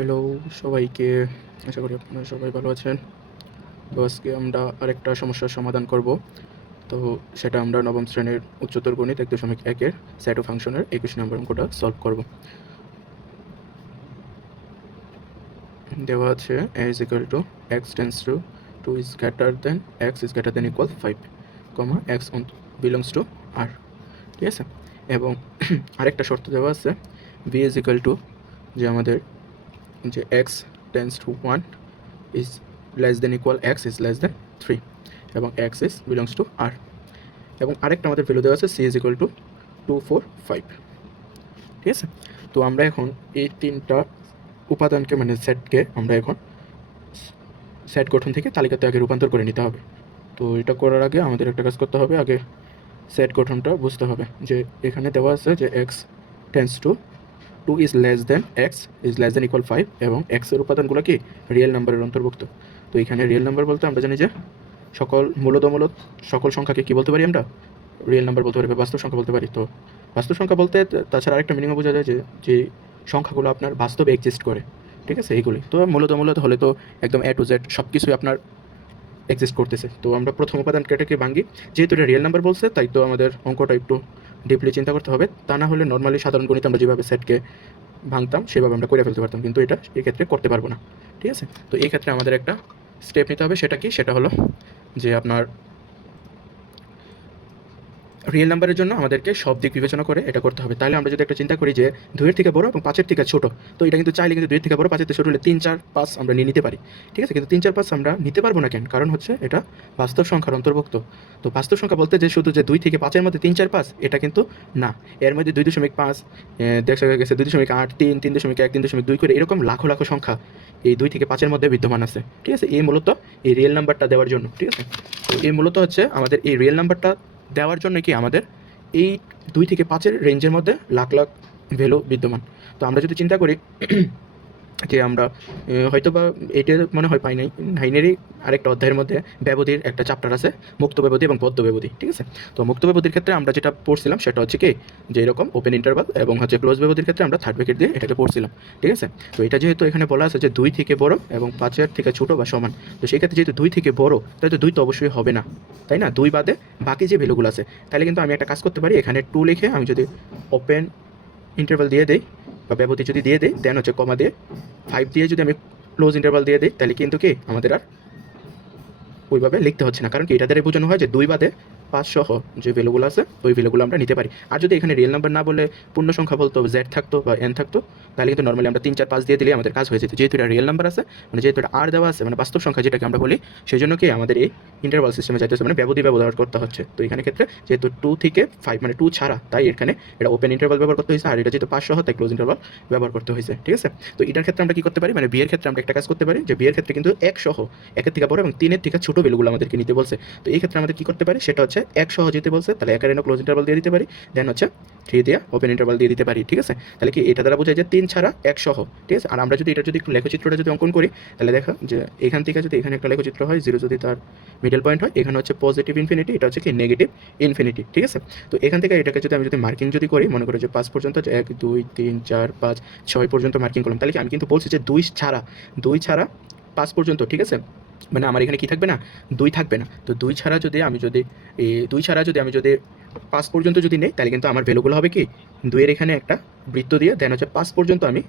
Hello সবাইকে, আশা করি আপনারা সবাই ভালো আছেন। তো আজকে আমরা আরেকটা সমস্যার সমাধান করব। তো সেটা আমরা নবম শ্রেণীর উচ্চতর গণিত 1.1-এর সেট ও ফাংশনের 21 নম্বর অঙ্কটা সলভ করব। দেওয়া আছে a is equal to x tends to 2 is greater than x is greater than equal 5, x belongs to r, ঠিক আছে। এবং আরেকটা শর্ত দেওয়া আছে b is equal to যে আমাদের যে x tends to 1 is less than equal x is less than 3 এবং x is belongs to r, এবং আরেকটা আমাদের ভ্যালু দেওয়া আছে c is equal to 2 4 5, ঠিক আছে। তো আমরা এখন এই তিনটা উপাদানকে মানে সেটকে আমরা এখন সেট গঠন থেকে তালিকাতে আগে রূপান্তর করে নিতে হবে। তো এটা করার আগে আমাদের একটা কাজ করতে হবে, আগে সেট গঠনটা বুঝতে হবে। যে এখানে দেওয়া আছে যে x tends to 2 is less than x is less than equal 5 এবং x এর উপাদানগুলো কি রিয়েল নাম্বারের অন্তর্ভুক্ত। তো এখানে রিয়েল নাম্বার বলতে আমরা জানি যে সকল মূলত সকল সংখ্যাকে কি বলতে পারি, আমরা রিয়েল নাম্বার বলতে পারি বা বাস্তব সংখ্যা বলতে পারি। তো বাস্তব সংখ্যা বলতে তাছাড়া আরেকটা মিনিংও বোঝা যায় যে সংখ্যাগুলো আপনার বাস্তবে এক্সিস্ট করে, ঠিক আছে, এইগুলি। তো মূলত হলে তো একদম A to Z সব কিছুই আপনার এক্সিস্ট করতেছে। তো আমরা প্রথম উপাদান কেটে ভাঙি, যেহেতু এটা রিয়েল নাম্বার বলছে তাই তো আমাদের অঙ্কটা একটু ডিপলি চিন্তা করতে হবে। তা না হলে নর্মালি সাধারণ গণিত আমরা যেভাবে সেটকে ভাঙতাম সেভাবে আমরা করে ফেলতে পারতাম, কিন্তু এটা এই ক্ষেত্রে করতে পারবো না, ঠিক আছে। তো এই ক্ষেত্রে আমাদের একটা স্টেপ নিতে হবে, সেটা কি, সেটা হলো যে আপনার রিয়েল নাম্বারের জন্য আমাদেরকে সব দিক বিবেচনা করে এটা করতে হবে। তাহলে আমরা যদি একটা চিন্তা করি যে 2-এর থেকে বড় এবং 5-এর থেকে ছোট, তো এটা কিন্তু চাইলে কিন্তু 2-এর থেকে বড় 5-এর থেকে ছোট হলে 3 4 5 আমরা নিয়ে নিতে পারি, ঠিক আছে। কিন্তু 3 4 5 আমরা নিতে পারবো না কেন? কারণ হচ্ছে এটা বাস্তব সংখ্যার অন্তর্ভুক্ত। তো বাস্তব সংখ্যা বলতে যে শুধু যে 2 থেকে 5-এর মধ্যে 3 4 5 এটা কিন্তু না, এর মধ্যে 2.5 দেখা গেছে 2.8 3 3.1 3.2 করে এরকম লাখো লাখো সংখ্যা এই 2 থেকে 5-এর মধ্যে বিদ্যমান আছে, ঠিক আছে। এই মূলত এই রিয়েল নাম্বারটা দেওয়ার জন্য, ঠিক আছে। তো এই মূলত হচ্ছে আমাদের এই রিয়েল নাম্বারটা দেওয়ার জন্য কি আমাদের এই 2 থেকে 5-এর রেঞ্জের মধ্যে লাখ লাখ ভ্যালু বিদ্যমান। তো আমরা যদি চিন্তা করি যে আমরা হয়তো বা এটা মনে হয় পাই নাই, 9-এরই আরেকটা অধ্যায়ের মধ্যে ব্যবধির একটা চ্যাপ্টার আছে, মুক্ত ব্যবধি এবং বদ্ধ ব্যবধি, ঠিক আছে। তো মুক্ত ব্যবধির ক্ষেত্রে আমরা যেটা পড়ছিলাম সেটা হচ্ছে কি, যে এরকম ওপেন ইন্টারভাল, এবং হচ্ছে ক্লোজ ব্যবধির ক্ষেত্রে আমরা থার্ড ব্র্যাকেট দিয়ে এটাকে পড়ছিলাম, ঠিক আছে। তো এটা যেহেতু এখানে বলা আছে যে 2 থেকে বড় এবং 5-এর থেকে ছোট বা সমান, তো সেই ক্ষেত্রে যেহেতু 2 থেকে বড় তাই তো 2 তো অবশ্যই হবে না, তাই না। 2 বাদে বাকি যে ভ্যালুগুলো আছে, তাহলে কিন্তু আমি একটা কাজ করতে পারি, এখানে 2 লিখে আমি যদি ওপেন ইন্টারভাল দিয়ে দেই বা ব্যবধি যদি দিয়ে দেই, দেন হচ্ছে কমা দিয়ে 5 দিয়ে যদি আমি ক্লোজ ইন্টারভাল দিয়ে দিই, তাহলে কিন্তু কি আমাদের আর ওইভাবে লিখতে হচ্ছে না। কারণ কি, এটা দ্বারা বোঝানো হয় যে 2 বাদে 5 সহ যে ভ্যালুগুলো আছে ওই ভ্যালুগুলো আমরা নিতে পারি। আর যদি এখানে রিয়েল নাম্বার না বলে পূর্ণ সংখ্যা বলতো, জেড থাকতো বা এন থাকতো, তাহলে কিন্তু নর্মালি আমরা 3 4 5 দিয়ে দিলে আমাদের কাজ হয়ে যেত। যেহেতু এটা রিয়েল নাম্বার আছে, মানে যেহেতু এটা আর দেওয়া আছে, মানে বাস্তব সংখ্যা যেটাকে আমরা বলি, সেই জন্য কি আমাদের এই ইন্টারভাল সিস্টেমে যাইতেছে, মানে ব্যবধি ব্যবহার করতে হচ্ছে। তো এখানে ক্ষেত্রে যেহেতু 2 থেকে 5 মানে 2 ছাড়া, তাই এখানে এটা ওপেন ইন্টারভাল ব্যবহার করতে হয়েছে, আর এটা যেহেতু 5 সহ তাই ক্লোজ ইন্টারভাল ব্যবহার করতে হয়েছে, ঠিক আছে। তো এটার ক্ষেত্রে আমরা কি করতে পারি, মানে বি এর ক্ষেত্রে আমরা একটা কাজ করতে পারি, যে বি এর ক্ষেত্রে কিন্তু 1 সহ 1-এর থেকে বড় এবং 3-এর থেকে ছোট ভ্যালুগুলো আমাদেরকে নিতে বলছে। তো এই ক্ষেত্রে আমাদের কি করতে পারি, সেটা হচ্ছে 1 সহ যেতে বলছে, তাহলে 1-এর এনে ক্লোজ ইন্টারভাল দিয়ে দিতে পারি, দেন হচ্ছে 3 দিয়ে ওপেন ইন্টারভাল দিয়ে দিতে পারি, ঠিক আছে। তাহলে কি এটা দ্বারা বোঝায় যে 3 ছাড়া 1 সহ, ঠিক আছে। আর আমরা যদি এটা যদি একটু লেখচিত্রটা যদি অঙ্কন করি, তাহলে দেখা যে এখান থেকে যদি এখানে একটা লেখচিত্র হয়, 0 যদি তার মিডল পয়েন্ট হয়, এখানে হচ্ছে পজিটিভ ইনফিনিটি, এটা হচ্ছে কি নেগেটিভ ইনফিনিটি, ঠিক আছে। তো এখান থেকে এটাকে যদি আমি যদি মার্কিং যদি করি, মনে করি যে 5 পর্যন্ত, 1 2 3 4 5 6 পর্যন্ত মার্কিং করলাম, তাহলে কি আমি কিন্তু বলছি যে 2 ছাড়া 5 পর্যন্ত, ঠিক আছে। মানে আমার এখানে কি থাকবে না, 2 থাকবে না। তো 2 ছাড়া যদি আমি যদি 5 পর্যন্ত যদি নেই, তাহলে কিন্তু আমার ভ্যালুগুলো হবে কি, 2-এর এখানে একটা বৃত্ত দিয়ে দেন হচ্ছে 5 পর্যন্ত আমি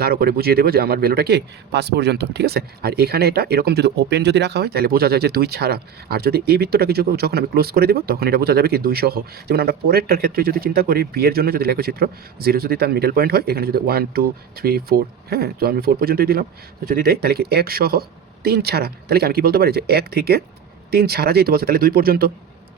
গাঢ় করে বুঝিয়ে দেবো যে আমার ভ্যালুটা কি 5 পর্যন্ত, ঠিক আছে। আর এখানে এটা এরকম যদি ওপেন যদি রাখা হয়, তাহলে বোঝা যায় যে 2 ছাড়া। আর যদি এই বৃত্তটাকে যখন আমি ক্লোজ করে দেবো, তখন এটা বোঝা যাবে কি 2 সহ। যেমন আমরা পরেরটার ক্ষেত্রে যদি চিন্তা করি, বি এর জন্য যদি লেখচিত্র 0 যদি তার মিডল পয়েন্ট হয়, এখানে যদি 1 2 3 4, হ্যাঁ, তো আমি 4 পর্যন্তই দিলাম। তো যদি দেয় তাহলে কি 1 সহ 3 ছাড়া, তাহলে কি আমি কি বলতে পারি যে 1 থেকে 3 ছাড়া যেহেতু বলছে, তাহলে 2 পর্যন্ত,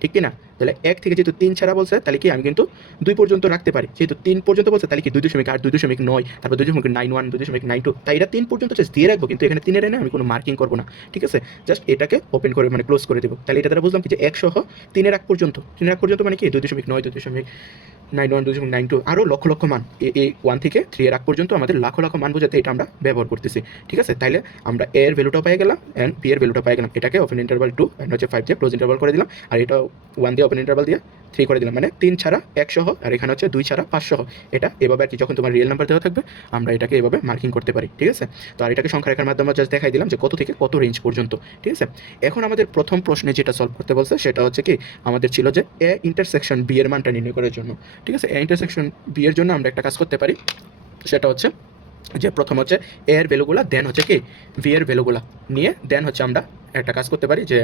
ঠিক কি না। তাহলে 1 থেকে যেহেতু 3 ছাড়া বলছে, তাহলে কি আমি কিন্তু 2 পর্যন্ত রাখতে পারি। যেহেতু 3 পর্যন্ত বলছে, তাহলে কি 2.8 2.9, তারপর 2.91 2.92, তাই এটা 3 পর্যন্ত জাস্ট দিয়ে রাখবো, কিন্তু এখানে 3-এর এনে আমি কোনো মার্কিং করবো না, ঠিক আছে। জাস্ট এটাকে ওপেন করে মানে ক্লোজ করে দেবো। তাহলে এটা দ্বারা বুঝলাম কি যে 1 সহ 3-এর আগ পর্যন্ত, 3-এর আগ পর্যন্ত মানে কি 2.9 91.92 আরও লক্ষ লক্ষ মান এই 1 থেকে 3 এর আগ পর্যন্ত আমাদের লাখো লাখো মান বোঝাতে এটা আমরা ব্যবহার করতেছি, ঠিক আছে। তাইলে আমরা এর ভ্যালুটাও পেয়ে গেলাম অ্যান্ড বি এর ভ্যালুটা পেয়ে গেলাম। এটাকে ওপেন ইন্টারভাল 2 অ্যান্ড হচ্ছে 5 দিয়ে ক্লোজ ইন্টারভাল করে দিলাম, আর এটা 1 দিয়ে ওপেন ইন্টারভাল দিয়ে 3 করে দিলাম, মানে 3 ছাড়া 1 সহ, আর এখানে হচ্ছে 2 ছাড়া 5 সহ। এটা এভাবে আর কি যখন তোমার রিয়েল নাম্বার দেওয়া থাকবে আমরা এটাকে এভাবে মার্কিং করতে পারি, ঠিক আছে। তো আর এটাকে সংখ্যা রেখার মাধ্যমে জাস্ট দেখাই দিলাম যে কত থেকে কত রেঞ্জ পর্যন্ত, ঠিক আছে। এখন আমাদের প্রথম প্রশ্নে যেটা সলভ করতে বলছে সেটা হচ্ছে কি আমাদের ছিল যে এ ইন্টারসেকশন বি এর মানটা নির্ণয় করার জন্য, ঠিক আছে। এ ইন্টারসেকশন বি এর জন্য আমরা একটা কাজ করতে পারি, সেটা হচ্ছে যে প্রথম হচ্ছে এ এর ভ্যালুগুলা, দেন হচ্ছে কি ভি এর ভ্যালুগুলা নিয়ে দেন হচ্ছে আমরা একটা কাজ করতে পারি যে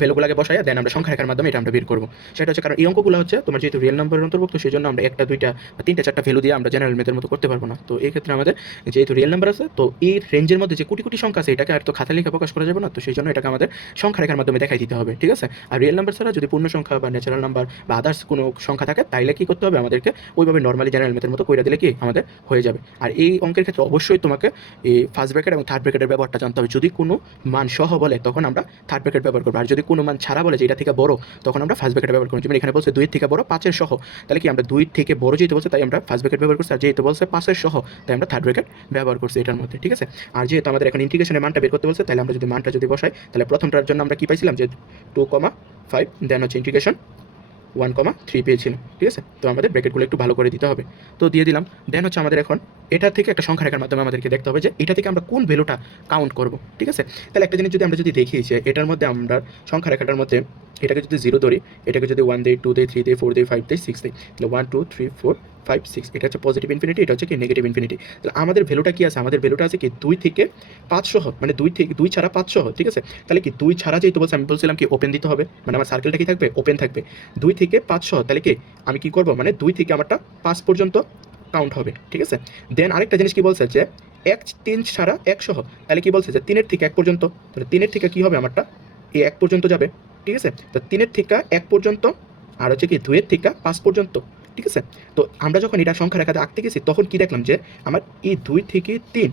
ভ্যালুগুলাকে বসাইয়া দেন আমরা সংখ্যা রেখার মাধ্যমে এটা আমরা বের করবো। সেটা হচ্ছে কারণ এই অঙ্কগুলো হচ্ছে তোমার যেহেতু রিয়েল নাম্বারের অন্তর্ভুক্ত, সেই জন্য আমরা একটা দুইটা বা তিনটা চারটা ভ্যালু দিয়ে আমরা জেনারেল ম্যাথের মতো করতে পারবো না। তো এই ক্ষেত্রে আমাদের যেহেতু রিয়েল নাম্বার আছে, তো এই রেঞ্জের মধ্যে যে কোটি কোটি সংখ্যা আছে এটাকে আর তো খাতা লিখে প্রকাশ করা যাবে না, তো সেই জন্য এটাকে আমাদের সংখ্যা রেখার মাধ্যমে দেখাই দিতে হবে, ঠিক আছে। আর রিয়েল নাম্বার ছাড়া যদি পূর্ণ সংখ্যা বা ন্যাচারাল নাম্বার বা আদার্স কোনো সংখ্যা থাকে তাইলে কী করতে হবে, আমাদেরকে ওইভাবে নর্মালি জেনারেল ম্যাথের মতো কইরা দিলে কি আমাদের হয়ে যাবে। আর এই অঙ্কের ক্ষেত্রে অবশ্যই তোমাকে এই ফার্স্ট ব্র্যাকেট এবং থার্ড ব্র্যাকেটের ব্যবহারটা জানতে হবে। যদি কোনো মান সহ বলে তখন আমরা থার্ড ব্র্যাকেট ব্যবহার করবো, আর যদি কোনো মান ছাড়া বলে যে এটা থেকে বড় তখন আমরা ফার্স্ট ব্র্যাকেট ব্যবহার করবো। যেমন এখানে বলছে 2 থেকে বড় 5 সহ, তাহলে কি আমরা 2 থেকে বড় যেহেতু বলছে তাই আমরা ফার্স্ট ব্র্যাকেট ব্যবহার করছি, আর যেহেতু বলছে 5 সহ তাই আমরা থার্ড ব্র্যাকেট ব্যবহার করছি এটার মধ্যে, ঠিক আছে। আর যেহেতু আমাদের এখন ইন্টিগ্রেশনের মানটা বের করতে বলছে, তাহলে আমরা যদি মানটা যদি বসাই তাহলে প্রথমটার জন্য আমরা কি পাইছিলাম যে 2,5 দেন হচ্ছে ইন্টিগ্রেশন 1,3 পেয়েছিলাম, ঠিক আছে। তো আমাদের ব্র্যাকেটগুলো একটু ভালো করে দিতে হবে, তো দিয়ে দিলাম। দেন হচ্ছে আমাদের এখন এটা থেকে একটা সংখ্যা রেখার মাধ্যমে আমাদেরকে দেখতে হবে যে এটা থেকে আমরা কোন ভ্যালুটা কাউন্ট করব, ঠিক আছে। তাহলে একটা জিনিস যদি আমরা যদি দেখি যে এটার মধ্যে আমরা সংখ্যা রেখাটার মধ্যে এটাকে যদি 0 ধরি, এটাকে যদি 1 দিই, 2 দিই, 3 দিই, 4 দিই, 5 দিই, 6 দিই, তাহলে 1 2 3 4 5 6 এটা হচ্ছে পজিটিভ ইনফিনিটি, এটা হচ্ছে কি নেগেটিভ ইনফিনিটি। তাহলে আমাদের ভ্যালুটা কি আছে, আমাদের ভ্যালুটা আছে কি 2 থেকে 5 সহ, মানে 2 থেকে 2 ছাড়া 5 সহ, ঠিক আছে। তাহলে কি 2 ছাড়া যেহেতু বলছে, আমি বলছিলাম কি ওপেন দিতে হবে, মানে আমার সার্কেলটা কি থাকবে ওপেন থাকবে 2 থেকে 5 সহ। তাহলে কি আমি কি করব, মানে 2 থেকে আমারটা 5 পর্যন্ত কাউন্ট হবে, ঠিক আছে। দেন আরেকটা জিনিস কি বলছে যে 3 ছাড়া 1 সহ, তাহলে কি বলছে যে 3 থেকে 1 পর্যন্ত, তাহলে 3 থেকে কি হবে আমারটা এই 1 পর্যন্ত যাবে, ঠিক আছে। তো 3 থেকে 1 পর্যন্ত, আর হচ্ছে কি 2 থেকে 5 পর্যন্ত, ঠিক আছে। তো আমরা যখন এটা সংখ্যা রেখাতে আঁকতে গেছি তখন কি দেখলাম যে আমার এই 2 থেকে 3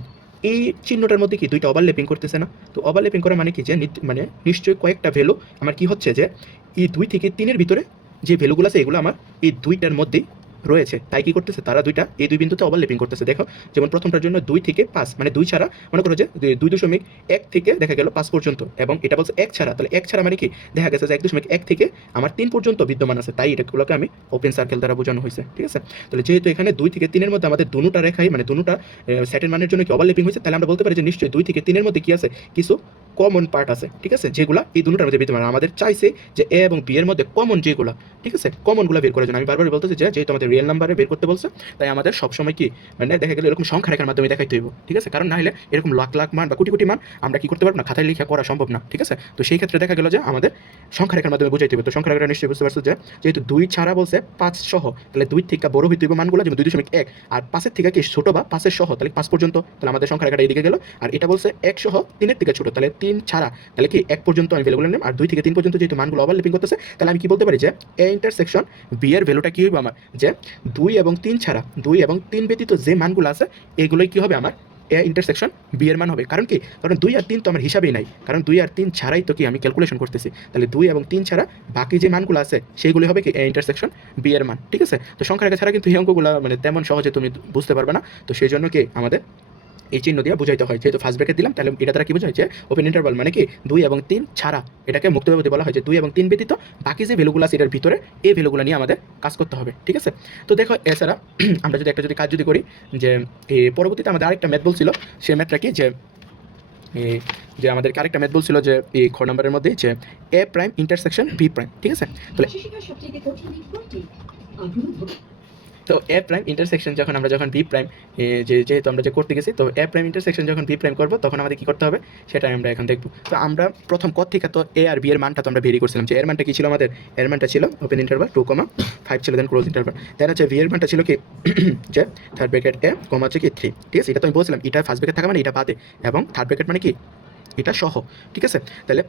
এই চিহ্নটার মধ্যে কি দুইটা ওভারল্যাপিং করতেছে না। তো ওভারল্যাপিং করা মানে কি যে মানে নিশ্চয়ই কয়েকটা ভ্যালু আমার কি হচ্ছে যে এই 2 থেকে 3 এর ভিতরে যে ভ্যালুগুলো আছে এগুলো আমার এই দুইটার মধ্যেই রয়েছে, তাই কি করতেছে তারা দুইটা এই দুই বিন্দুতে ওভারল্যাপিং করতেছে। দেখো যেমন প্রথমটার জন্য 2 থেকে 5, মানে 2 ছাড়া মনে করো যে 2.1 থেকে দেখা গেল 5 পর্যন্ত, এবং এটা বলছে 1 ছাড়া, তাহলে 1 ছাড়া মানে কি দেখা গেছে যে 1.1 থেকে আমার 3 পর্যন্ত বিদ্যমান আছে, তাই এটাগুলোকে আমি ওপেন সার্কেল দ্বারা বোঝানো হয়েছে, ঠিক আছে। তাহলে যেহেতু এখানে 2 থেকে 3 এর মধ্যে আমাদের দুটোটা রেখাই, মানে দুটোটা সেটের মানের জন্য কি ওভারল্যাপিং হয়েছে, তাহলে আমরা বলতে পারি যে নিশ্চয়ই 2 থেকে 3 এর মধ্যে কি আছে কিছু কমন পার্ট আছে, ঠিক আছে, যেগুলো এই দুটোটার মধ্যে বিদ্যমান। আমাদের চাইছে যে এ এবং বি এর মধ্যে কমন যেগুলো, ঠিক আছে, কমনগুলো বের করার জন্য আমি বারবার বলতেছি যে যেহেতু আমাদের রিয়েল নাম্বারে বের করতে বলছে, তাই আমাদের সবসময় কি মানে দেখা গেলে এরকম সংখ্যা রেখার মাধ্যমে দেখাইতে হইব, ঠিক আছে। কারণ না হলে এরকম লাখ লাখ মান বা কোটি কোটি মান আমরা কি করতে পারবো না, খাতায় লিখে করা সম্ভব না, ঠিক আছে। তো সেই ক্ষেত্রে দেখা গেল যে আমাদের সংখ্যা রেখার মাধ্যমে বুঝাইতে হবে। তো সংখ্যা রেখাটা নিশ্চয়ই বুঝতে পারছো যে যেহেতু 2 ছাড়া বলছে 5 সহ, তাহলে 2 থেকে বড় হইতে হইব মানগুলো, যেমন 2.1, আর 5 থেকে কি ছোট বা 5 সহ, তাহলে 5 পর্যন্ত, তাহলে আমাদের সংখ্যা রেখাটা এইদিকে গেল। আর এটা বলছে 1 সহ 3 থেকে ছোট, তাহলে 3 ছাড়া, তাহলে কি 1 পর্যন্ত আমি ভ্যালুগুলো নিলাম। আর 2 থেকে 3 পর্যন্ত যেহেতু মানগুলো ওভারল্যাপিং করতেছে, তাহলে আমি কি বলতে পারি যে এ ইন্টারসেকশন বি এর ভ্যালুটা কি হইব আমার, যে 2 এবং 3 ছাড়া, 2 এবং 3 ব্যতীত যে মানগুলো আছে এগুলোই কি হবে আমার এ ইন্টারসেকশন বি এর মান হবে। কারণ কি, কারণ 2 আর 3 তো আমার হিসাবেই নাই, কারণ 2 আর 3 ছাড়াই তো কি আমি ক্যালকুলেশন করতেছি, তাহলে 2 এবং 3 ছাড়া বাকি যে মানগুলো আছে সেইগুলি হবে কি এ ইন্টারসেকশন বি এর মান, ঠিক আছে। তো সংখ্যা রেখা ছাড়া কিন্তু এই অঙ্কগুলো মানে তেমন সহজে তুমি বুঝতে পারবে না। তো সেই জন্য কি আমাদের এই চিহ্ন দিয়ে বুঝাইতে হয়। যেহেতু ফার্স্ট ব্র্যাকেট দিলাম, তাহলে এটা দ্বারা কি বোঝায় যে ওপেন ইন্টারভাল মানে কি 2 এবং 3 ছাড়া, এটাকে মুক্ত ব্যবধি বলা হয় যে 2 এবং 3 ব্যতীত বাকি যে ভ্যালুগুলো আছে এটার ভিতরে এই ভ্যালুগুলো নিয়ে আমাদের কাজ করতে হবে, ঠিক আছে। তো দেখো এছাড়া আমরা যদি একটা কাজ যদি করি যে এই পরবর্তীতে আমাদের আরেকটা ম্যাথ বলছিল, সেই ম্যাথটা কি যে আমাদেরকে আরেকটা ম্যাথ বলছিল যে এই খ নম্বরের মধ্যে যে এ প্রাইম ইন্টারসেকশন বি প্রাইম, ঠিক আছে। তাহলে তো এ প্রাইম ইন্টারসেকশন যখন বি প্রাইম যেহেতু আমরা যে করতে গেছি, তো এ প্রাইম ইন্টারসেকশন যখন বি প্রাইম করবো তখন আমাদের কী করতে হবে সেটা আমরা এখন দেখবো। তো আমরা প্রথম কত থেকে তো এ আর বি এর মানটা তো আমরা বেরিয়ে করছিলাম যে এর মানটা কী ছিল, আমাদের এর মানটা ছিল ওপেন ইন্টারভাল 2,5 ছিল, দেন ক্লোজ ইন্টারভাল, দেন হচ্ছে বি এর মানটা ছিল কি যে থার্ড ব্র্যাকেট এ কমা হচ্ছে কি 3, ঠিক আছে। এটা তো আমি বলছিলাম এটা ফার্স্ট ব্র্যাকেট থাকা মানে এটা বাদে, এবং থার্ড ব্র্যাকেট মানে কি এটা সহ, ঠিক আছে। তাহলে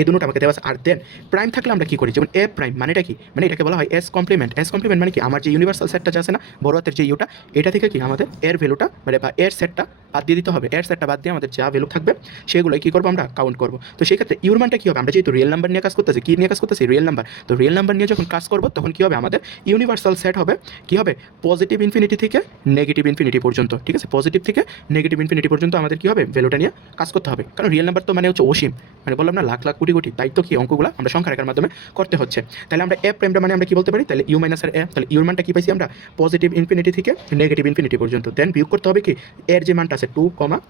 এই দুটোটা আমাকে দেওয়া আছে। আর দেন প্রাইম থাকলে আমরা কি করি, যেমন এ প্রাইম মানেটা কি, মানে এটাকে বলা হয় এস কমপ্লিমেন্ট। এস কমপ্লিমেন্ট মানে কি আমার যে ইউনিভার্সাল সেটটা যে আছে না বড় হাতের যে ইউটা, এটা থেকে কি আমাদের এর ভ্যালুটা মানে বা এর সেটটা বাদ দিয়ে দিতে হবে, এর সেটটা বাদ দিয়ে আমাদের যা ভ্যালু থাকবে সেগুলোই কী করবো আমরা কাউন্ট করবো। তো সেক্ষেত্রে ইউর মানটা কী হবে, আমরা যেহেতু রিয়েল নাম্বার নিয়ে কাজ করতেছি, কী নিয়ে কাজ করতেছি, রিয়েল নাম্বার। তো রিয়েল নাম্বার নিয়ে যখন কাজ করবো তখন কী হবে, আমাদের ইউনিভার্সাল সেট হবে কী হবে, পজিটিভ ইনফিনিটি থেকে নেগেটিভ ইনফিনিটি পর্যন্ত। ঠিক আছে, পজিটিভ থেকে নেগেটিভ ইনফিনিটি পর্যন্ত আমাদের কী হবে, ভ্যালুটা নিয়ে কাজ করতে হবে। কারণ রিয়েল নাম্বার তো মানে হচ্ছে অসীম, মানে বললাম না লাখ লাখ কোটি কোটি, তাই তো কি অঙ্কগুলো আমরা সংখ্যা রেখার মাধ্যমে করতে হচ্ছে। তাহলে আমরা এ প্রাইমটা মানে আমরা কী বলতে পারি, তাহলে ইউ মাইনাসের এ, তাহলে ইউর মানটা কী পাইছি আমরা, পজিটিভ ইনফিনিটি থেকে নেগেটিভ ইনফিনিটি পর্যন্ত। দেন বিয়োগ করতে হবে কি, এর যে মানটা আছে 2,5,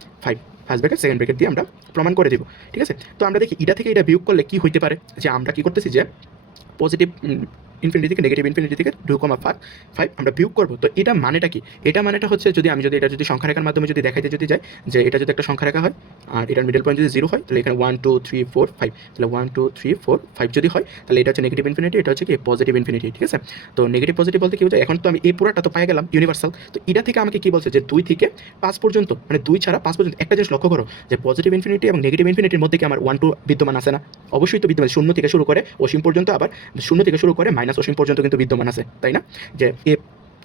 ফার্স্ট ব্র্যাকেট সেকেন্ড ব্র্যাকেট দিয়ে আমরা প্রমাণ করে দিব। ঠিক আছে, তো আমরা দেখি এটা থেকে এটা বিয়োগ করলে কি হইতে পারে, যে আমরা কি করতেছি যে পজিটিভ ইনফিনিটি থেকে নেগেটিভ ইনফিনিটি থেকে 2,5 আমরা বিয়োগ করবো। তো এটা মানেটা কি, এটা মানেটা হচ্ছে যদি আমি যদি এটা যদি সংখ্যা রেখার মাধ্যমে যদি দেখাইতে যদি যাই, যে এটা যদি একটা সংখ্যা রেখা হয় আর এটার মিডল পয়েন্ট যদি 0 হয়, তাহলে এখানে 1 2 3 4 5, তাহলে 1 2 3 4 5 যদি হয়, তাহলে এটা হচ্ছে নেগেটিভ ইনফিনিটি, এটা হচ্ছে কি পজিটিভ ইনফিনিটি। ঠিক আছে, তো নেগেটিভ পজিটিভ বলতে কি বোঝায়, এখন তো আমি এই পুরোটা তো পাই গেলাম ইউনিভার্সাল। তো এটা থেকে আমাকে কি বলছে, যে 2 থেকে 5 পর্যন্ত, মানে 2 ছাড়া 5 পর্যন্ত একটা জিনিস লক্ষ্য করো, যে পজিটিভ ইনফিনিটি এবং নেগেটিভ ইনফিনিটির মধ্যে কি আমার 1 2 বিদ্যমান আছে না, অবশ্যই তো বিদ্যমান, 0 থেকে শুরু করে অসীম পর্যন্ত, আবার 0 থেকে শুরু করে মাইনাস অসীম পর্যন্ত কিন্তু বিদ্যমান আছে, তাই না? যে এ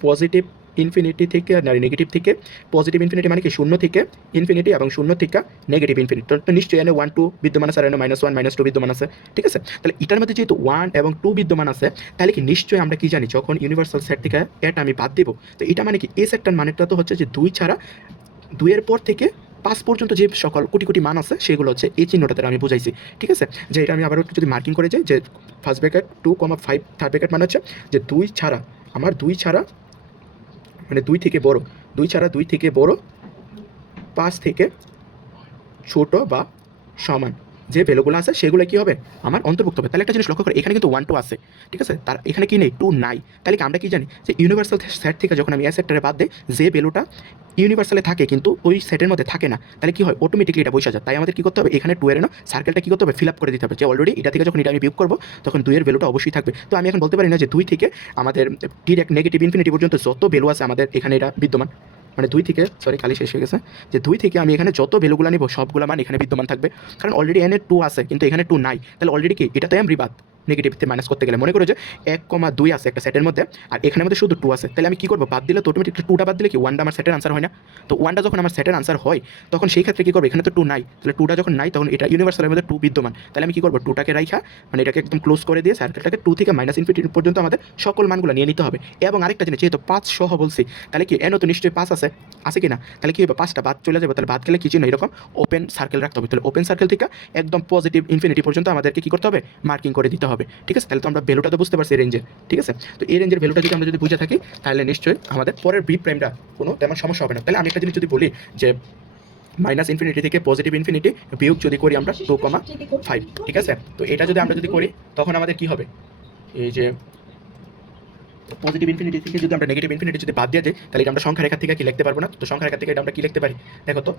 পজিটিভ ইনফিনিটি থেকে নেগেটিভ থেকে পজিটিভ ইনফিনিটি মানে কি 0 থেকে ইনফিনিটি এবং 0 থেকে নেগেটিভ ইনফিনিটি, তো নিশ্চয়ই এনে 1 2 বিদ্যমান আছে আর এনে -1 -2 বিদ্যমান আছে। ঠিক আছে, তাহলে এটার মধ্যে যেহেতু 1 এবং 2 বিদ্যমান আছে, তাহলে কি নিশ্চয়ই আমরা কি জানি, যখন ইউনিভার্সাল সেট থেকে এটা আমি বাদ দিব, তো এটা মানে কি এই সেটটার মানেটা তো হচ্ছে যে 2 ছাড়া 2 এর পর থেকে 5 পর্যন্ত যে সকল কোটি কোটি মান আছে সেগুলো হচ্ছে এই চিহ্নটা দ্বারা আমি বুঝাইছি। ঠিক আছে, যে এটা আমি আবার একটু যদি মার্কিং করে যাই, যে ফার্স্ট ব্র্যাকেট 2,5, থার্ড ব্র্যাকেট মানে হচ্ছে যে 2 ছাড়া, আমার 2 ছাড়া মানে 2 থেকে বড়, 2 ছাড়া 2 থেকে বড়, 5 থেকে ছোট বা সমান যে ভ্যালুগুলো আছে সেগুলো কী হবে, আমার অন্তর্ভুক্ত হবে। তাহলে একটা জিনিস লক্ষ্য করে, এখানে কিন্তু 1 2 আছে, ঠিক আছে, তার এখানে কি নেই, 2 নাই। তাহলে কি আমরা কি জানি, যে ইউনিভার্সাল সেট থেকে যখন আমি এই সেটটারে বাদ দিই, যে ভ্যালুটা ইউনিভার্সালে থাকে কিন্তু ওই সেটের মধ্যে থাকে না, তাহলে কি হয়, অটোমেটিকলি এটা বসে যায়। তাই আমাদের কী করতে হবে, এখানে 2 এর সার্কেলটা কী করতে হবে, ফিল আপ করে দিতে হবে, যে অলরেডি এটা থেকে যখন এটা আমি বিয়োগ করবো তখন 2 এর ভ্যালুটা অবশ্যই থাকবে। তো আমি এখন বলতে পারি না যে 2 থেকে আমাদের ডিরেক্ট নেগেটিভ ইনফিনিটি পর্যন্ত যত ভ্যালু আছে আমাদের এখানে এটা বিদ্যমান, মানে 2 থেকে সরি খালি শেষ হয়ে গেছে, যে 2 থেকে আমি এখানে যত ভ্যালুগুলো নিব সবগুলো মান এখানে বিদ্যমান থাকবে, কারণ অলরেডি এনে 2 আছে কিন্তু এখানে 2 নাই। তাহলে অলরেডি কি এটাতে আমি বাদ নেগেটিভতে মাইনাস করতে গেলে মনে করো যে 1,2 আছে একটা সেটের মধ্যে, আর এখানের মধ্যে শুধু 2 আছে, তাহলে আমি কী করবো, বাদ দিলে তো অটোমেটিক 2টা বাদ দিলে কি 1টা আমার সেটের আনসার হয় না। তো 1টা যখন আমার সেটের আনসার হয় তখন সেই ক্ষেত্রে কী করবো, এখানে তো 2 নাই, তাহলে 2টা যখন নাই তখন এটা ইউনিভার্সালের মধ্যে 2 বিদ্যমান, তাহলে আমি কী করবো, 2টাকে রাইখা মানে এটাকে একদম ক্লোজ করে দিয়ে সার্কেলটাকে 2 থেকে মাইনাস ইনফিনিটি পর্যন্ত আমাদের সকল মানগুলো নিয়ে নিতে হবে। এবং আরেকটা জিনিস, যেহেতু 5 সহ বলছি, তাহলে কি এনও তো নিশ্চয়ই 5 আছে কি না, তাহলে কি হবে, 5টা বাদ চলে যাবে, তাহলে বাদ গেলে কি চিহ্ন এরকম ওপেন সার্কেল রাখতে হবে। তাহলে ওপেন সার্কেল থেকে একদম পজিটিভ ইনফিনিটি পর্যন্ত আমাদেরকে কী করতে হবে, মার্কিং করে দিতে হবে। ঠিক আছে, তাহলে তো আমরা ভ্যালুটা তো বুঝতে পারছি রেঞ্জের। ঠিক আছে, তো এই রেঞ্জের ভ্যালুটা যদি আমরা যদি বুঝে থাকি, তাহলে নিশ্চয়ই আমাদের পরের বি প্রাইমটা কোনো তেমন সমস্যা হবে না। তাহলে আমি একটা জিনিস যদি বলি, যে মাইনাস ইনফিনিটি থেকে পজিটিভ ইনফিনিটি বিয়োগ যদি করি আমরা 2,5, ঠিক আছে, তো এটা যদি আমরা যদি করি তখন আমাদের কি হবে, এই যে পজিটিভ ইনফিনিটি থেকে যদি আমরা নেগেটিভ ইনফিনিটি যদি বাদ দিয়ে যাই, তাহলে এটা আমরা সংখ্যা রেখা থেকে কি লিখতে পারবো না। তো সংখ্যা রেখা থেকে এটা আমরা কি লিখতে পারি, দেখো তো,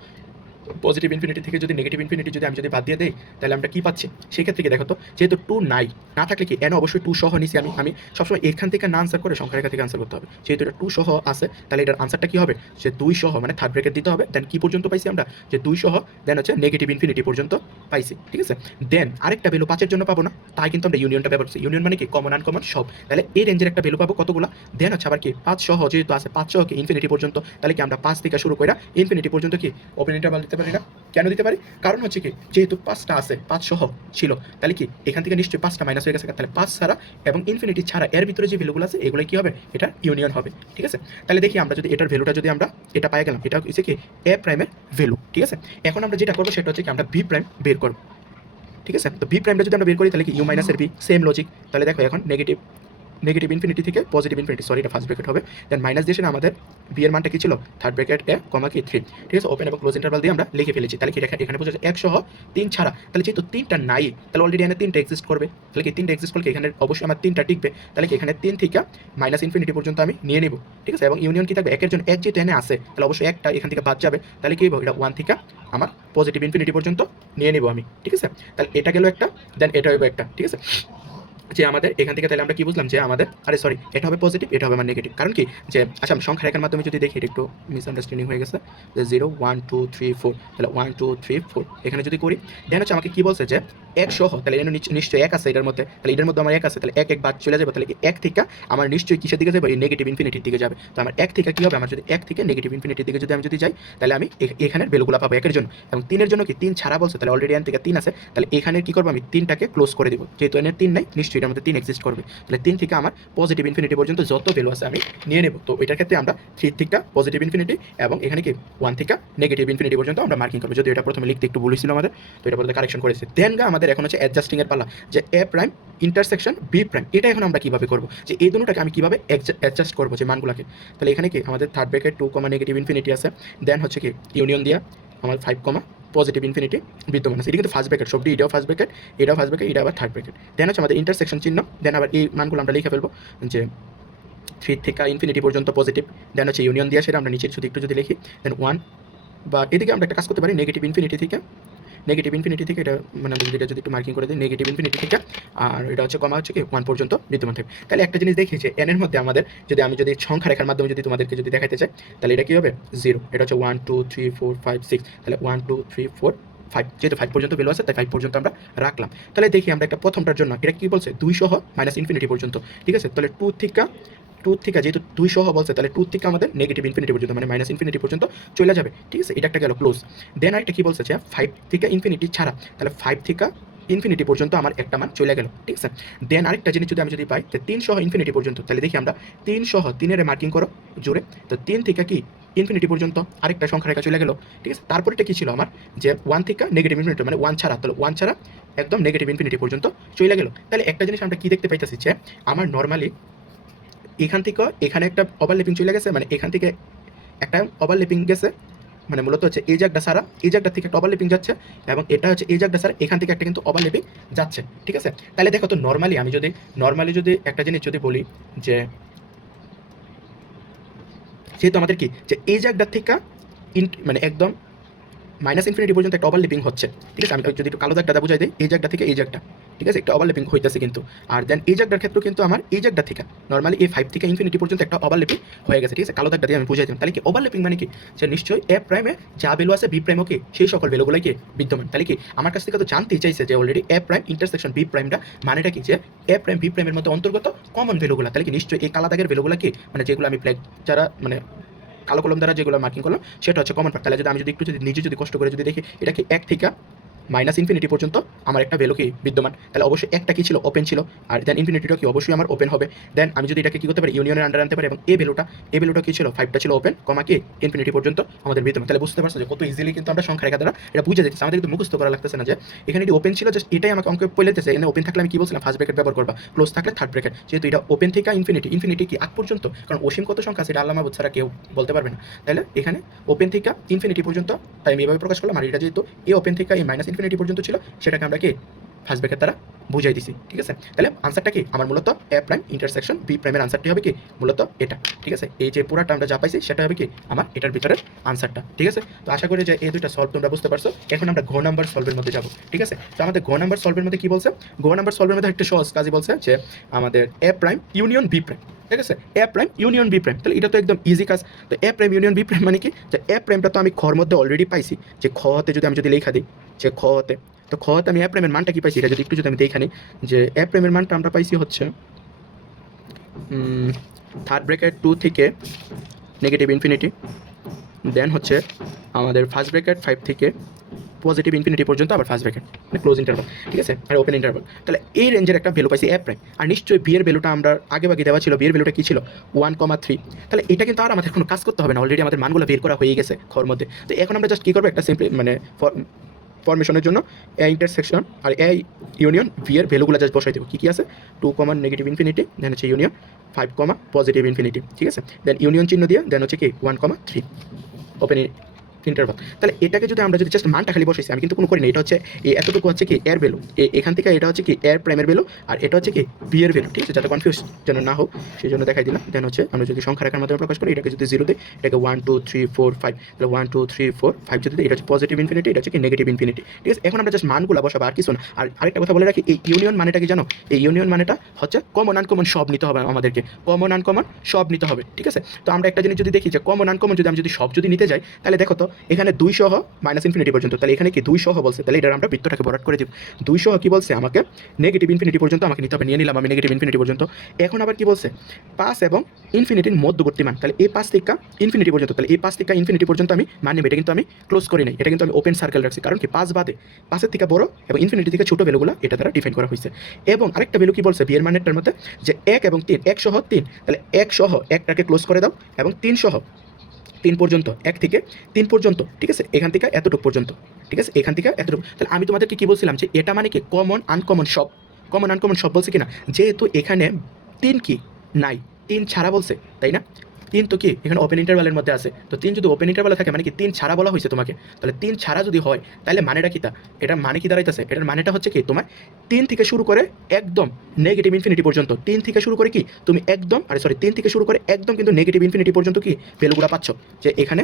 পজিটিভ ইনফিনিটি থেকে যদি নেগেটিভ ইনফিনিটি যদি আমি যদি বাদ দিয়ে দেই, তাহলে আমরা কী পাচ্ছি, সেক্ষেত্রে কি দেখো তো, যেহেতু 2 নাই, না থাকলে কি এন অবশ্যই 2 সহ নিছি, আমি সবসময় এখান থেকে না আনসার করে সংখ্যা রেখা থেকে আনসার করতে হবে। যেহেতু এটা 2 সহ আছে, তাহলে এটার আনসারটা কী হবে, যে 2 সহ মানে থার্ড ব্র্যাকেট দিতে হবে। দেন কী পর্যন্ত পাইছি আমরা, যে 2 সহ, দেন হচ্ছে নেগেটিভ ইনফিনিটি পর্যন্ত পাইছি। ঠিক আছে, দেন আরেকটা ভ্যালু 5 এর জন্য পাবো না, তাই কিন্তু আমরা ইউনিয়নটা ব্যবহার করছি। ইউনিয়ন মানে কি, কমন আনকমন সব, তাহলে এই রেঞ্জের একটা ভ্যালু পাবো কতগুলো, দেন হচ্ছে আবার কি 5 সহ যেহেতু আছে, 5 সহ কি ইনফিনিটি পর্যন্ত, তাহলে কি আমরা 5 থেকে শুরু করে ইনফিনিটি পর্যন্ত কি ওপেন ইন্টারভাল দিতে পারি না। কেন দিতে পারি, কারণ হচ্ছে কি, যেহেতু 5টা আছে, 5 সহ ছিল, তাহলে কি এখান থেকে নিশ্চয়ই 5টা মাইনাস হয়ে গেছে, তাহলে 5 ছাড়া এবং ইনফিনিটি ছাড়া এর ভিতরে যে ভ্যালুগুলো আছে এগুলো কি হবে, এটা ইউনিয়ন হবে। ঠিক আছে, তাহলে দেখি আমরা যদি এটার ভ্যালুটা যদি আমরা এটা পাই গেলাম, এটা হচ্ছে কি এ প্রাইমের ভ্যালু। ঠিক আছে, এখন আমরা যেটা করবো সেটা হচ্ছে কি আমরা বি প্রাইম বের করবো। ঠিক আছে, তো বি প্রাইমটা যদি আমরা বের করি, তাহলে কি ইউ মাইনাসের বি, সেম লজিক। তাহলে দেখো এখন নেগেটিভ ইনফিনিটি থেকে পজিটিভ ইনফিনিটি, সরি এটা ফার্স্ট ব্র্যাকেট হবে, দেন মাইনাস দিয়েছে না আমাদের বি এর মানটা কি ছিল, থার্ড ব্র্যাকেট এ কমা কি 3। ঠিক আছে, ওপেন এবং ক্লোজ ইন্টারভাল দিয়ে আমরা লিখে ফেলেছি। তাহলে কি এখানে বোঝা যায় 1 সহ 3 ছাড়া, তাহলে যেহেতু 3টা নাই, তাহলে অলরেডি এখানে 3টা এক্সিস্ট করবে। তাহলে কি 3টা এক্সিস্ট করলে এখানে অবশ্যই আমার 3টা টিকবে। তাহলে কি এখানে 3 থেকে মাইনাস ইনফিনিটি পর্যন্ত আমি নিয়ে নেব। ঠিক আছে, এবং ইউনিয়ন কি থাকবে, একের জন্য 1 যেহেতু এনে আসে, তাহলে অবশ্যই একটা এখান থেকে বাদ যাবে। তাহলে কি হবে, এটা 1 থেকে আমার পজিটিভ ইনফিনিটি পর্যন্ত নিয়ে নেব আমি। ঠিক আছে, তাহলে এটা গেল একটা, দেন এটা হবে একটা। ঠিক আছে, যে আমাদের এখান থেকে তাহলে আমরা কি বুঝলাম যে আমাদের আরে সরি এটা হবে পজিটিভ, এটা হবে আমার নেগেটিভ। কারণ কি যে আচ্ছা আমি সংখ্যা রেখার মাধ্যমে যদি দেখি, এটা একটু মিসআন্ডারস্ট্যান্ডিং হয়ে গেছে, যে 0 1 2 3 4, তাহলে 1 2 3 4 এখানে যদি করি, দেন হচ্ছে আমাকে কি বলছে যে এক সহ, তাহলে এর নিশ্চয়ই এক আছে এটার মধ্যে, তাহলে এটার মধ্যে আমার এক আছে, তাহলে এক এক বাদ চলে যাবে, তাহলে কি এক থেকে আমার নিশ্চয়ই কিসের দিকে যাবে, এই নেগেটিভ ইনফিনিটির দিকে যাবে। তো আমার এক থেকে কি হবে, আমার যদি এক থেকে নেগেটিভ ইনফিনিটির দিকে যদি আমি যদি যাই, তাহলে আমি এখানের ভ্যালুগুলো পাবো একের জন্য, এবং তিনের জন্য কি 3 ছাড়া বলছে, তাহলে অলরেডি এন থেকে 3 আছে, তাহলে এখানে কি করবো আমি 3টাকে ক্লোজ করে দিব, যেহেতু এনের 3 নাই নিশ্চয়ই এটার মধ্যে 3 এক্সিস্ট করবে, তাহলে 3 থেকে আমার পজিটিভ ইনফিনিটি পর্যন্ত যত ভ্যালু আছে আমি নিয়ে নেব। তো এটার ক্ষেত্রে আমরা 3 থেকে পজিটিভ ইনফিনিটি এবং এখানে কি 1 থেকে নেগেটিভ ইনফিনিটি পর্যন্ত আমরা মার্কিং করবো। যদি এটা প্রথমে লিখতে একটু ভুল ছিল আমাদের, তো এটা বলতে কারেকশন করেছে। দেন আমাদের এখন হচ্ছে অ্যাডজাস্টিং এর পালা, যে এ প্রাইম ইন্টারসেকশন বি প্রাইম, এটা এখন আমরা কিভাবে করবো, যে এই দুটোটাকে আমি কিভাবে অ্যাডজাস্ট করবো যে মানগুলোকে। তাহলে এখানে কি আমাদের থার্ড ব্র্যাকেট 2 নেগেটিভ ইনফিনিটি আছে, দেন হচ্ছে কি ইউনিয়ন দিয়া আমার 5 পজিটিভ ইনফিনিটি বিদ্যমান আছে। এটা কিন্তু ফার্স্ট ব্র্যাকেট, সবটি এটাও ফার্স্ট ব্র্যাকেট, এটাও ফার্স্ট ব্র্যাকেট, এটা আবার থার্ড ব্র্যাকেট। দেন হচ্ছে আমাদের ইন্টারসেকশন চিহ্ন, দেন আবার এই মানগুলো আমরা লিখে ফেলবো, যে 3 থেকে ইনফিনিটি পর্যন্ত পজিটিভ, দেন হচ্ছে ইউনিয়ন দিয়ে সেটা আমরা নিচে যদি একটু যদি লিখি, দেন 1, বা এদিকে আমরা একটা কাজ করতে পারি, নেগেটিভ ইনফিনিটি থেকে এটা মানে আমরা যদি এটা যদি একটু মার্কিং করে দিই, নেগেটিভ ইনফিনিটি থেকে, আর এটা হচ্ছে কমা হচ্ছে কি 1 পর্যন্ত বিদ্যমান থাকবে। তাহলে একটা জিনিস দেখি যে এন এর মধ্যে আমাদের যদি আমি যদি সংখ্যা রেখার মাধ্যমে যদি তোমাদেরকে যদি দেখাতে চাই, তাহলে এটা কি হবে 0, এটা হচ্ছে 1 2 3 4 5 6, তাহলে 1 2 3 4 5, যেহেতু 5 পর্যন্ত ভ্যালু আছে তাই 5 পর্যন্ত আমরা রাখলাম। তাহলে দেখি আমরা একটা প্রথমটার জন্য এটা কি বলছে 2 সহ মাইনাস ইনফিনিটি পর্যন্ত, ঠিক আছে। তাহলে 2 থেকে যেহেতু 2 সহ বলছে, তাহলে 2 থেকে আমাদের নেগেটিভ ইনফিনিটি পর্যন্ত মানে মাইনাস ইনফিনিটি পর্যন্ত চলে যাবে, ঠিক আছে। এটা একটা গেল ক্লোজ। দেন আরেকটা কি বলছে যে 5 থেকে ইনফিনিটি ছাড়া, তাহলে 5 থেকে ইনফিনিটি পর্যন্ত আমার একটা মান চলে গেল, ঠিক আছে। দেন আরেকটা জিনিস যদি আমি যদি পাই, যে 3 সহ ইনফিনিটি পর্যন্ত, তাহলে দেখি আমরা 3 সহ 3 এর মার্কিং করো জোরে, তো 3 থেকে কি ইনফিনিটি পর্যন্ত আরেকটা সংখ্যা রেখা চলে গেল, ঠিক আছে। তারপরটা কি ছিল আমার, যে 1 থেকে নেগেটিভ ইনফিনিটি মানে 1 ছাড়া, তাহলে 1 ছাড়া একদম নেগেটিভ ইনফিনিটি পর্যন্ত চলে গেল। তাহলে একটা জিনিস আমরা কি দেখতে পাইতেছি, যে আমার নর্মালি এখান থেকে এখানে একটা ওভারল্যাপিং চলে গেছে, মানে এখান থেকে একটা ওভারল্যাপিং গেছে, মানে মূলত হচ্ছে এই জায়গাটা সারা এই জায়গাটা থেকে একটা ওভারল্যাপিং যাচ্ছে, এবং এটা হচ্ছে এই জায়গাটা সারা এখান থেকে একটা কিন্তু ওভারল্যাপিং যাচ্ছে, ঠিক আছে। তাহলে দেখো তো নর্মালি আমি যদি একটা জিনিস যদি বলি, যে যেহেতু আমাদের কি যে এই জায়গাটা থেকে মানে একদম মাইনাস ইনফিনিটি পর্যন্ত একটা ওভারল্যাপিং হচ্ছে, ঠিক আছে। আমি যদি একটু কালো দাগটা বুঝাই দিই, এই জায়গাটা থেকে এই জায়গাটা, ঠিক আছে, একটা ওভারল্যাপিং হইতেছে কিন্তু। আর দেন এই জায়গাটার ক্ষেত্রে কিন্তু আমার এই জায়গাটা থেকে নর্মালি এই 5 থেকে ইনফিনিটি পর্যন্ত একটা ওভারল্যাপিং হয়ে গেছে, ঠিক আছে। কালো দাগটা দিয়ে আমি বুঝাই দিলাম। তাহলে কি ওভারল্যাপিং মানে কি, যে নিশ্চয়ই এ প্রাইমে যা ভ্যালু আছে বি প্রাইমও কি সেই সকল ভ্যালুগুলোই কি বিদ্যমান। তাহলে কি আমার কাছ থেকে তো জানতেই চাইছে যে অলরেডি এ প্রাইম ইন্টারসেকশন বি প্রাইমটা মানেটা কি, যে এ প্রাইম বি প্রাইমের মধ্যে অন্তর্গত কমন ভ্যালুগুলো। তাহলে কি নিশ্চয়ই এই কালা দাগের ভ্যালুগুলো কি, মানে যেগুলো আমি ফ্ল্যাগ যারা মানে কালো কলম দ্বারা যেগুলো মার্কিং করলাম সেটা হচ্ছে কমন পার্ট। তাহলে যদি আমি যদি একটু যদি নিজে যদি কষ্ট করে যদি দেখি, এটা কি 1 থেকে মাইনাস ইনফিনিটি পর্যন্ত আমার একটা ভ্যালু কি বিদ্যমান, তাহলে অবশ্যই একটা কি ছিল ওপেন ছিল, আর দেন ইনফিনিটিটা কি অবশ্যই আমার ওপেন হবে। দেন আমি যদি এটাকে কি করতে পারি ইউনিয়নের আন্ডার আনতে পারি, এবং এই ভ্যালুটা কি ছিল 5টা ছিল ওপেন, কমা কি ইনফিনিটি পর্যন্ত আমাদের বিদ্যমান। তাহলে বুঝতে পারছো যে কত ইজিলি কিন্তু আমরা সংখ্যা রেখা দ্বারা এটা বুঝে যাচ্ছে, আমাদের কিন্তু মুখস্থ করা লাগতেছে না, যে এখানে এটি ওপেন ছিল, জাস্ট এটাই আমাকে অঙ্কে বলেতেছে। এখানে ওপেন থাকলে আমি কি বলছিলাম ফার্স্ট ব্র্যাকেট ব্যবহার করবা, ক্লোজ থাকলে থার্ড ব্র্যাকেট, যেহেতু এটা ওপেন থেকে ইনফিনিটি কি আগ পর্যন্ত, কারণ অসীম কত সংখ্যা সেটা আল্লাহ মাহবুব ছাড়া কেউ বলতে পারবে না। তাহলে এখানে ওপেন থেকে ইনফিনিটি পর্যন্ত, তাই আমি এভাবে প্রকাশ করলাম। আর এটা যেহেতু এই ওপেন থেকে এই মাইনাস ইনফিনিটি পর্যন্ত ছিল, সেটাকে আমরা কি ফার্স্ট ব্র্যাকেট দ্বারা বুঝাই দিছি, ঠিক আছে। তাহলে আনসারটা কি আমার মূলত এ প্রাইম ইন্টারসেকশন বি প্রাইমের আনসারটি হবে কি মূলত এটা, ঠিক আছে। এই যে পুরাটা আমরা যা পাইছি সেটা হবে কি আমার এটার ভিতরের আনসারটা, ঠিক আছে। তো আশা করি যে এই দুইটা সলভ তোমরা বুঝতে পারছো। এখন আমরা ঘ নাম্বার সলভের মধ্যে যাবো, ঠিক আছে। তো আমাদের ঘ নাম্বার সলভের মধ্যে কি বলছে, ঘ নাম্বার সলভের মধ্যে একটা সহজ কাজই বলছে, যে আমাদের এ প্রাইম ইউনিয়ন বি প্রাইম, ঠিক আছে। এ প্রাইম ইউনিয়ন বি প্রাইম, তাহলে এটা তো একদম ইজি কাজ। তো এ প্রাইম ইউনিয়ন বি প্রাইম মানে কি, যে এ প্রাইমটা তো আমি খর মধ্যে অলরেডি পাইছি, যে খ হতে যদি আমি যদি লেখা দিই, যে খ হতে, তো খ হতে আমি এ প্রাইমের মানটা কি পাইছি, এটা যদি একটু যদি আমি দেখানি, যে এ প্রাইমের মানটা আমরা পাইছি হচ্ছে থার্ড ব্র্যাকেট 2 থেকে নেগেটিভ ইনফিনিটি, দেন হচ্ছে আমাদের ফার্স্ট ব্র্যাকেট 5 থেকে পজিটিভ ইনফিনিটি পর্যন্ত, আবার ফার্স্ট ব্র্যাকেট মানে ক্লোজ ইন্টারভাল, ঠিক আছে, আর ওপেন ইন্টারভাল। তাহলে এই রেঞ্জের একটা ভ্যালু পাইছি এ প্রাইম। আর নিশ্চয়ই বি এর ভ্যালুটা আমরা আগে দেওয়া ছিল, বি এর ভ্যালুটা কি ছিল 1,3। তাহলে এটা কিন্তু আর আমাদের কোনো কাজ করতে হবে না, অলরেডি আমাদের মানগুলো বের করা হয়ে গেছে ঘর মধ্যে। তো এখন আমরা জাস্ট কী করবো, একটা সিম্পলি মানে ফরমেশনের জন্য এ ইন্টারসেকশন আর এ ইউনিয়ন ভি এর ভ্যালুগুলো জাস্ট বসাই দেবো। কী আছে 2, নেগেটিভ ইনফিনিটি, দেন হচ্ছে ইউনিয়ন 5, পজিটিভ ইনফিনিটি, ঠিক আছে। দেন ইউনিয়ন চিহ্ন দিয়ে দেন হচ্ছে কি 1,3 ওপেন ইন্টারভাল। তাহলে এটাকে যদি আমরা যদি জাস্ট মানটা খালি বসাইছি, আমি কিন্তু কোনো করি না, এটা হচ্ছে এতটুকু হচ্ছে কি এর ভ্যালু, এখান থেকে এটা হচ্ছে কি এর প্রাইমের ভ্যালু, আর এটা হচ্ছে কি বি এর ভ্যালু, ঠিক আছে, যাতে কনফিউজ যেন না হোক সেই জন্য দেখাই দিলাম। দেন হচ্ছে আমরা যদি সংখ্যা রেখার মাধ্যমে প্রকাশ করি, এটাকে যদি 0 দিই, এটাকে 1 2 3 4 5, তাহলে 1 2 3 4 5 যদি দিই, এটা হচ্ছে পজিটিভ ইনফিনিটি, এটা হচ্ছে কি নেগেটিভ ইনফিনিটি, ঠিক আছে। এখন আমরা জাস্ট মানগুলো বসাবো, আর কিছু না। আর আরেকটা কথা বলে রাখি, এই ইউনিয়ন মানেটা কি জানো? এই ইউনিয়ন মানেটা হচ্ছে কমন আনকমন সব নিতে হবে আমাদেরকে, কমন আনকমন সব নিতে হবে, ঠিক আছে। তো আমরা একটা জিনিস যদি দেখি যে কমন আনকমন যদি আমি যদি সব যদি নিতে যাই, তাহলে দেখো তো এখানে 2 সহ মাইনাস ইনফিনিটি পর্যন্ত, তাহলে এখানে কি 2 সহ বলছে, তাহলে এটা আমরা বৃত্তটাকে বরাট করে দিব। 2 সহ কি বলছে আমাকে নেগেটিভ ইনফিনিটি পর্যন্ত আমাকে নিতে হবে, নিয়ে নিলাম আমি নেগেটিভ ইনফিনিটি পর্যন্ত। এখন আবার কি বলছে 5 এবং ইনফিনিটির মধ্যবর্তী মান, তাহলে এই 5 থেকে ইনফিনিটি পর্যন্ত, তাহলে এই 5 থেকে ইনফিনিটি পর্যন্ত আমি মান নেব, এটা কিন্তু আমি ক্লোজ করি নাই, এটা কিন্তু আমি ওপেন সার্কেল রাখছি, কারণ কি 5 বাদে 5 এর থেকে বড় এবং ইনফিনিটি থেকে ছোট ভ্যালুগুলো এটা দ্বারা ডিফাইন করা হয়েছে। এবং আরেকটা ভ্যালু কি বলছে বিয়ের মানেরটার মধ্যে, যে 1 এবং 3, 1 সহ 3, তাহলে 1 সহ একটাকে ক্লোজ করে দাও, এবং 3 সহ 3 পর্যন্ত, 1 থেকে 3 পর্যন্ত, ঠিক আছে, এখান থেকে এতটুকু পর্যন্ত, ঠিক আছে, এখান থেকে এতটুকু। তাহলে আমি তোমাদেরকে কি বলছিলাম যে এটা মানে কি কমন আনকমন সব, কমন আনকমন সব বলছে কিনা, যেহেতু এখানে 3 কি নাই, 3 ছাড়া বলছে, তাই না? 3 তো কি এখানে ওপেন ইন্টারভালের মধ্যে আছে, তো 3 যদি ওপেন ইন্টারভালে থাকে মানে কি 3 ছাড়া বলা হয়েছে তোমাকে, তাহলে 3 ছাড়া যদি হয় তাহলে মানেটা কি, এটার মানে কি দাঁড়াইতেছে, এটার মানেটা হচ্ছে কি তোমার 3 থেকে শুরু করে একদম নেগেটিভ ইনফিনিটি পর্যন্ত, 3 থেকে শুরু করে কি তুমি একদম, আরে সরি 3 থেকে শুরু করে একদম কিন্তু নেগেটিভ ইনফিনিটি পর্যন্ত কি ভ্যালুগুলো পাচ্ছ, যে এখানে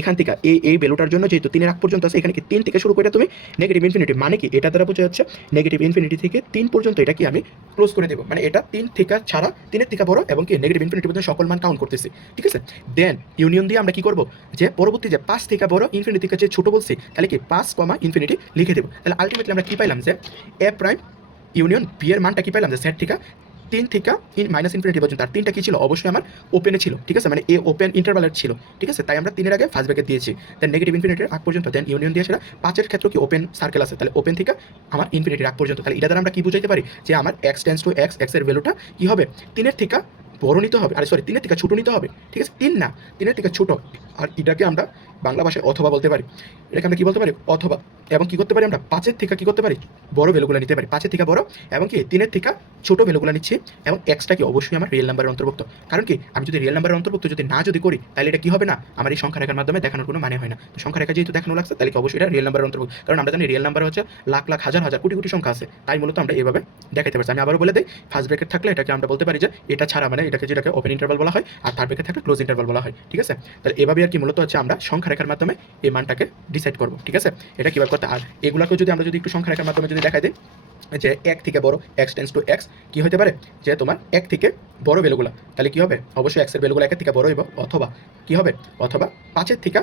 এখান থেকে এই ভ্যালুটার জন্য যেহেতু 3 এর আগ পর্যন্ত আছে, এখানে কি 3 থেকে শুরু করে তুমি নেগেটিভ ইনফিনিটি, মানে কি এটা দ্বারা বোঝা যাচ্ছে নেগেটিভ ইনফিনিটি থেকে 3 পর্যন্ত এটা কি আমি ক্লোজ করে দেবো, মানে এটা 3 থেকে ছাড়া 3 এর থেকে বড় এবং কি নেগেটিভ ইনফিনিটি পর্যন্ত সকল মান কাউন্ট করতেছি, ঠিক আছে। দেন ইউনিয়ন দিয়ে আমরা কি করব, যে পরবর্তী যে 5 থেকে বড় ইনফিনিটি থেকে যে ছোট বলছি, তাহলে কি 5 কমা ইনফিনিটি লিখে দেবো। তাহলে আলটিমেটলি আমরা কি পাইলাম, যে এ প্রাইম ইউনিয়ন বি এর মানটা কি পাইলাম, যে সেট থেকে 3 থেকে মাইনাস ইনফিনিটি পর্যন্ত, আর 3টা কি ছিল, অবশ্যই আমার ওপেনে ছিল, ঠিক আছে, মানে এ ওপেন ইন্টারভালের ছিল, ঠিক আছে, তাই আমরা 3 এর আগে ফার্স্ট ব্র্যাকেট দিয়েছি, দেন নেগেটিভ ইনফিনিটির আগ পর্যন্ত, দেন ইউনিয়ন দিয়ে সেটা 5 এর ক্ষেত্রে কি ওপেন সার্কেল আছে, তাহলে ওপেন থেকে আমার ইনফিনিটির আগ পর্যন্ত। তাহলে এটা দ্বারা আমরা কি বুঝাইতে পারি, যে আমার x tends to x, x এর ভ্যালুটা কি হবে 3 এর থেকে বড় নিতে হবে, আরে সরি 3 এর থেকে ছোট নিতে হবে, ঠিক আছে, 3 না 3 এর থেকে ছোট। আর এটাকে আমরা বাংলা ভাষায় অথবা বলতে পারি, এটাকে আমরা কি বলতে পারি, অথবা। এবং কি করতে পারি আমরা 5 এর থেকে কি করতে পারি, বড় ভ্যালুগুলো নিতে পারি, 5 এর থেকে বড় এবং কি 3 এর থেকে ছোট ভ্যালুগুলো নিচ্ছি, এবং এক্সটা কি অবশ্যই আমার রিয়েল নাম্বারের অন্তর্ভুক্ত, কারণ কি আমি যদি রিয়েল নাম্বারের অন্তর্ভুক্ত যদি না যদি করি, তাহলে এটা কি হবে না, আমার এই সংখ্যা রেখার মাধ্যমে দেখানোর কোনো মানে হয় না। তো সংখ্যা রেখা যেহেতু দেখানো লাগছে, তাহলে কি অবশ্যই এটা রিয়েল নাম্বারের অন্তর্ভুক্ত, কারণ আমরা জানি রিয়েল নাম্বার হচ্ছে লাখ লাখ হাজার হাজার কোটি কোটি সংখ্যা আছে, তাই মূলত আমরা এইভাবে দেখাতে পারছি। আমি আবারও বলে দিই, ফার্স্ট ব্র্যাকেট থাকলে এটাকে আমরা বলতে পারি যে এটা ছাড়া, মানে এটাকে যেটাকে ওপেন ইন্টারভাল বলা হয়, আর থার্ড ব্র্যাকেট থাকলে ক্লোজ ইন্টারভাল বলা হয়, ঠিক আছে। তাহলে এভাবে আর কি মূলত হচ্ছে আমরা সংখ্যা রেখার মাধ্যমে এই মানটাকে ডিসাইড করবো, ঠিক আছে, এটা কীভাবে করতে। আর এগুলোকেও যদি আমরা যদি একটু সংখ্যা রেখার মাধ্যমে যদি দেখাই দিই, যে 1 থেকে বড় x টেন্স টু x কি হতে পারে, যে তোমার 1 থেকে বড় ভ্যালুগুলো, তাহলে কি হবে, অবশ্যই x এর ভ্যালুগুলো 1 এর থেকে বড় হইব, অথবা কি হবে, অথবা 5 এর থেকে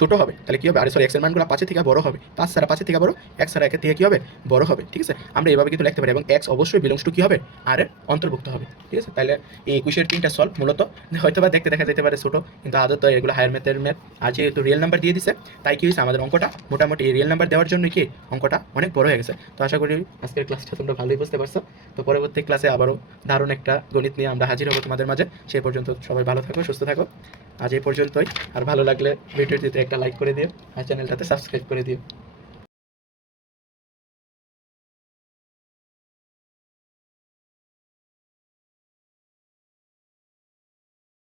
ছোট হবে, তাহলে কি হবে, আরে সরি x এর মানগুলো 5 এর থেকে বড় হবে, 5 ছাড়া 5 এর থেকে বড়, x ছাড়া 1 এর থেকে কি হবে, বড় হবে, ঠিক আছে। আমরা এভাবে কিন্তু লিখতে পারি, এবং x অবশ্যই বিলংস টু কি হবে, আর এর অন্তর্ভুক্ত হবে, ঠিক আছে। তাহলে এই 21 3টা সলভ মূলত হয়তো বা দেখতে দেখা যেতে পারে ছোট, কিন্তু আদত এগুলো হায়ার ম্যাথের ম্যাথ, আর যেহেতু রিয়েল নাম্বার দিয়ে দিছে, তাই কি হয়েছে আমাদের অঙ্কটা মোটামুটি রিয়েল নাম্বার দেওয়ার জন্য কি অঙ্কটা অনেক বড় হয়ে গেছে। তো আশা করি আজকের ক্লাসটা তোমরা ভালোই বুঝতে পারছো। তো পরবর্তী ক্লাসে আবারও দারুণ একটা গণিত নিয়ে আমরা হাজির হবো তোমাদের মাঝে। সেই পর্যন্ত সবাই ভালো থাকো, সুস্থ থাকো। আজ এই পর্যন্তই, আর ভালো লাগলে ভিডিওটিতে একটা লাইক করে দিও, আর চ্যানেলটাতে সাবস্ক্রাইব করে দিও।